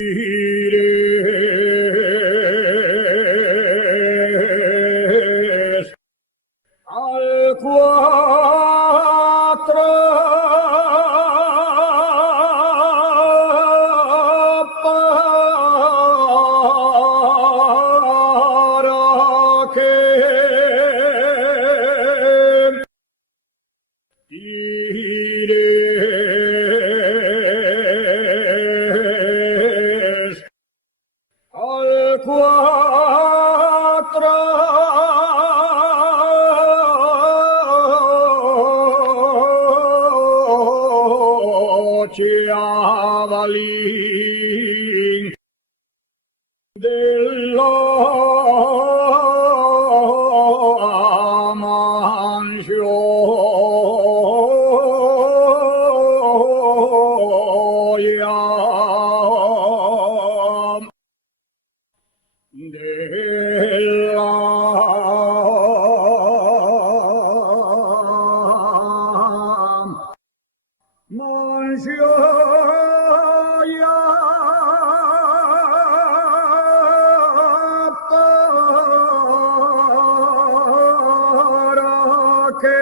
Ires al cuatro para que ires al cuatro Chiavalin dello Amansioia della Mansioia para che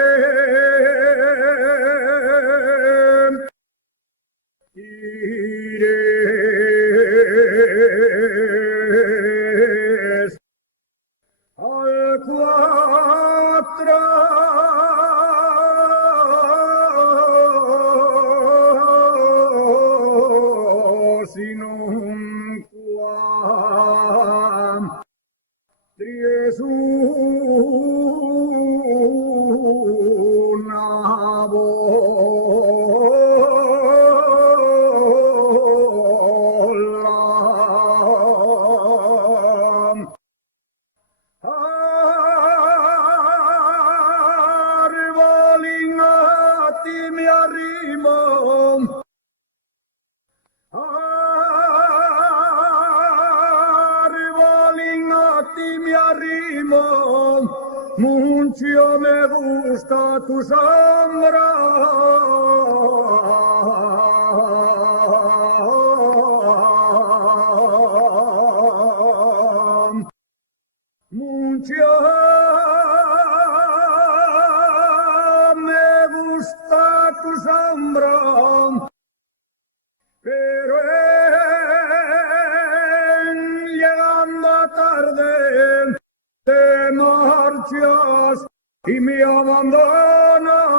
ires al cuatro sinum quam triesuna volam arvolingati mi arrimo arvolingati mi arrimo mucho me gusta tu sombra mucho me gusta tu sombra pero llegando a tarde te marchas y me abandonas.